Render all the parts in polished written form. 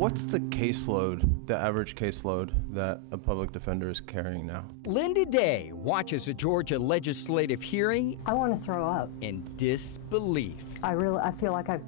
What's the caseload, the average caseload that a public defender is carrying now? Linda Day watches a Georgia legislative hearing I want to throw up. in disbelief. I feel like I've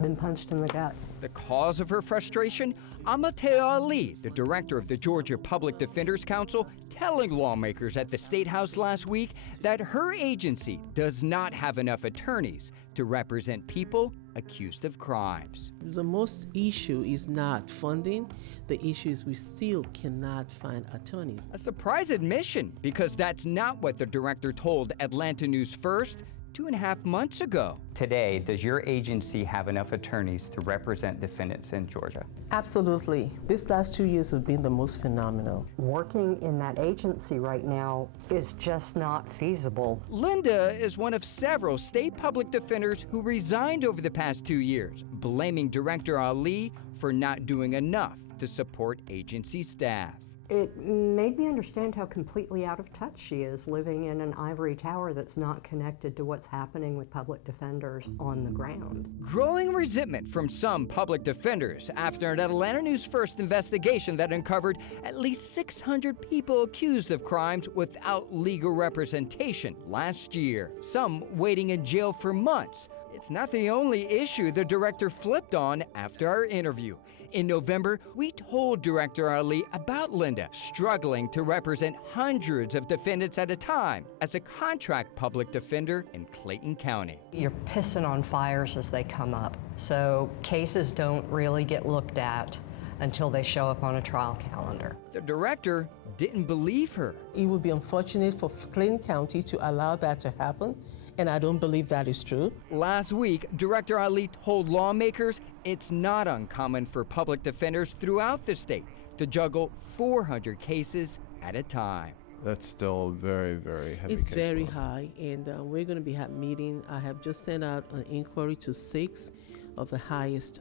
been punched in the gut. The cause of her frustration? Amateo Ali, the director of the Georgia Public Defenders Council, telling lawmakers at the State House last week that her agency does not have enough attorneys to represent people accused of crimes. The most issue is not funding. The issue is we still cannot find attorneys. A surprise admission, because that's not what the director told Atlanta News First 2.5 months ago. Today, does your agency have enough attorneys to represent defendants in Georgia? Absolutely. This last 2 years have been the most phenomenal. Working in that agency right now is just not feasible. Linda is one of several state public defenders who resigned over the past 2 years, blaming Director Ali for not doing enough to support agency staff. It made me understand how completely out of touch she is, living in an ivory tower that's not connected to what's happening with public defenders on the ground. Growing resentment from some public defenders after an Atlanta News First investigation that uncovered at least 600 people accused of crimes without legal representation last year, some waiting in jail for months. It's not the only issue the director flipped on after our interview. In November, we told Director Ali about Linda struggling to represent hundreds of defendants at a time as a contract public defender in Clayton County. You're pissing on fires as they come up, so cases don't really get looked at until they show up on a trial calendar. The director didn't believe her. It would be unfortunate for Clayton County to allow that to happen, and I don't believe that is true. Last week, Director Ali told lawmakers it's not uncommon for public defenders throughout the state to juggle 400 cases at a time. That's still very, very heavy. It's very caseload. high, and we're going to be meeting. I have just sent out an inquiry to 6 of the highest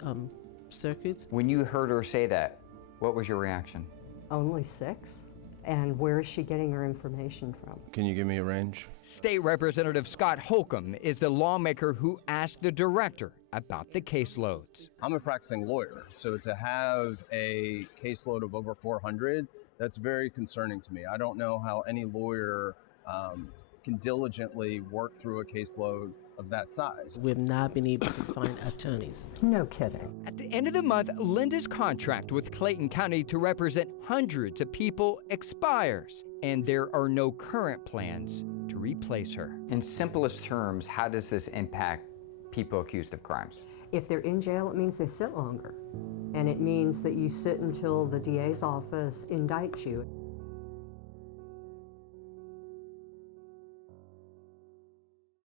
circuits. When you heard her say that, what was your reaction? Only 6? And where is she getting her information from? Can you give me a range? State Representative Scott Holcomb is the lawmaker who asked the director about the caseloads. I'm a practicing lawyer, so to have a caseload of over 400, that's very concerning to me. I don't know how any lawyer can diligently work through a caseload of that size. We've not been able to find attorneys. No kidding. At the end of the month, Linda's contract with Clayton County to represent hundreds of people expires, and there are no current plans to replace her. In simplest terms, how does this impact people accused of crimes? If they're in jail, it means they sit longer. And it means that you sit until the DA's office indicts you.